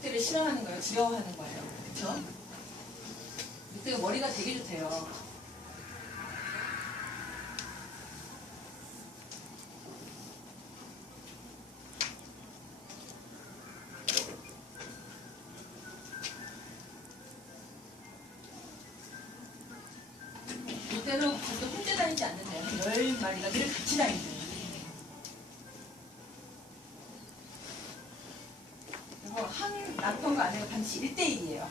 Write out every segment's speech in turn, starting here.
늑대를 싫어하는 거예요? 두려워하는 거예요? 그쵸? 늑대가 머리가 되게 좋대요. 늑대로 절대 혼자 다니지 않는데요. 10마리가 늘 같이 다니대요. 그리고 한 남편과 아내가 반드시 1대1이에요.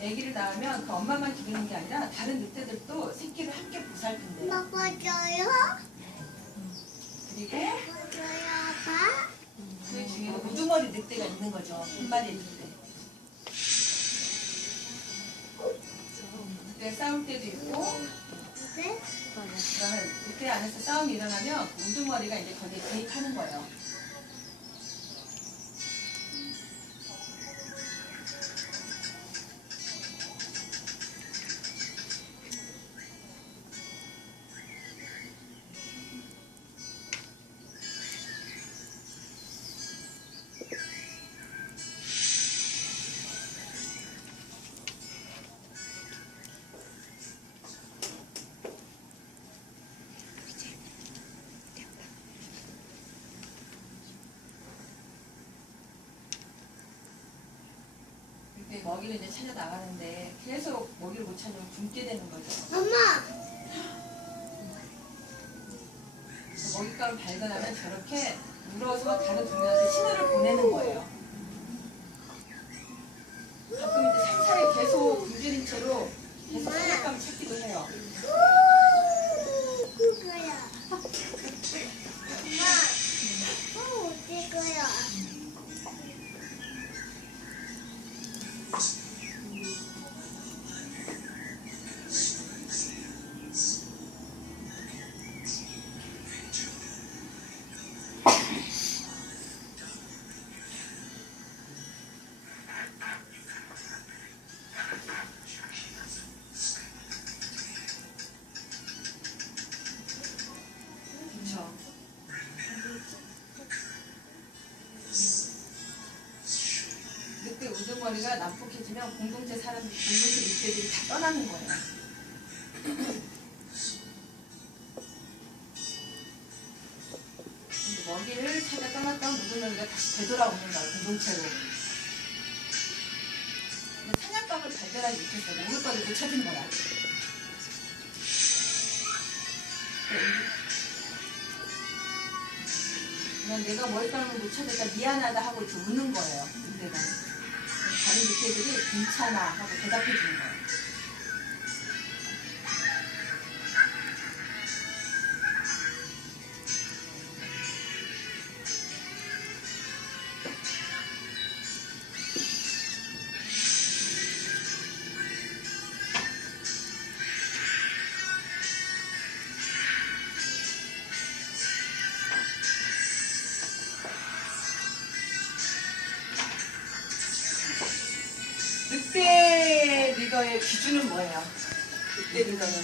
아기를 낳으면 그 엄마만 기르는 게 아니라 다른 늑대들도 새끼를 함께 보살핀대요. 먹어줘요? 그리고 먹어줘요, 아빠? 그 중에 우두머리 늑대가 있는 거죠. 한 마리의 늑대. 늑대 싸울 때도 있고, 네? 그러면 늑대 안에서 싸움이 일어나면 그 우두머리가 이제 거기에 개입하는 거예요. 먹이를 이제 찾아 나가는데 계속 먹이를 못 찾으면 굶게 되는 거죠. 엄마! 먹잇감을 발견하면 저렇게 물어서 다른 동물한테 신호를 보내는 거예요. 가끔 이제 살살이 계속 굶주린 채로 계속 먹잇감을 찾기도 해요. 그거야. 엄마! 어디 거야? 그렇죠. 늑대 우두머리가 난폭해지면 공동체 늑대들이 다 떠나는 거예요. 먹이를 찾아 떠났던 우두머리가 다시 되돌아오는 거예요. 공동체로. 근데 사냥감을 발견하지 못했어요. 먹을 거를 못 찾은 거야. 그냥 내가 먹잇감을 못 찾았다 미안하다 하고 이렇게 웃는 거예요. 늑대가. 다른 늑대들이 괜찮아 하고 대답해 주는 거예요. 늑대 리더의 기준은 뭐예요? 늑대 리더는